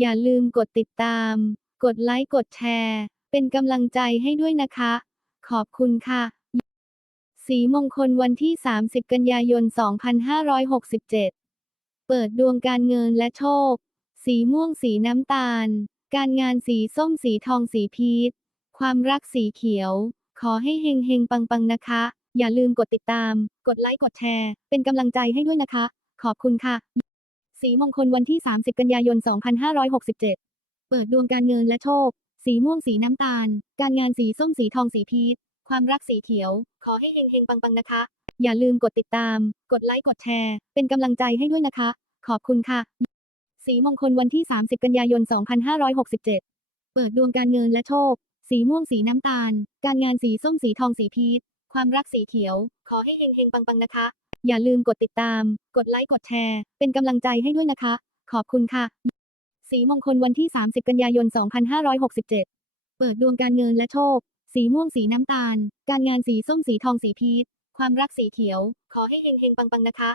อย่าลืมกดติดตาม กดไลค์ กดแชร์ เป็นกำลังใจให้ด้วยนะคะ ขอบคุณค่ะ สีมงคลวันที่ 30 กันยายน 2567 เปิดดวงการเงินและโชค สีม่วงสีน้ำตาล การงานสีส้มสีทองสีพีช ความรักสีเขียว ขอให้เฮงเฮงปังปังนะคะ อย่าลืมกดติดตาม กดไลค์ กดแชร์ เป็นกำลังใจให้ด้วยนะคะ ขอบคุณค่ะ สีมงคลวันที่ 30 กันยายน 2567 เปิดดวงการเงินและโชค สีม่วงสีน้ำตาล การงานสีส้มสีทองสีพีช ความรักสีเขียว ขอให้เฮงเฮงปังปังนะคะ อย่าลืมกดติดตาม กดไลค์ กดแชร์ เป็นกำลังใจให้ด้วยนะคะ ขอบคุณค่ะ สีมงคลวันที่ 30 กันยายน 2567 เปิดดวงการเงินและโชค สีม่วงสีน้ำตาล การงานสีส้มสีทองสีพีช ความรักสีเขียว ขอให้เฮงเฮงปังปังนะคะ อย่าลืมกดติดตาม กดไลค์กดแชร์ เป็นกำลังใจให้ด้วยนะคะ ขอบคุณค่ะ สีมงคลวันที่ 30 กันยายน 2567 เปิดดวงการเงินและโชค สีม่วงสีน้ำตาล การงานสีส้มสีทองสีพีชความรักสีเขียว ขอให้เฮงเฮงปังปังนะคะ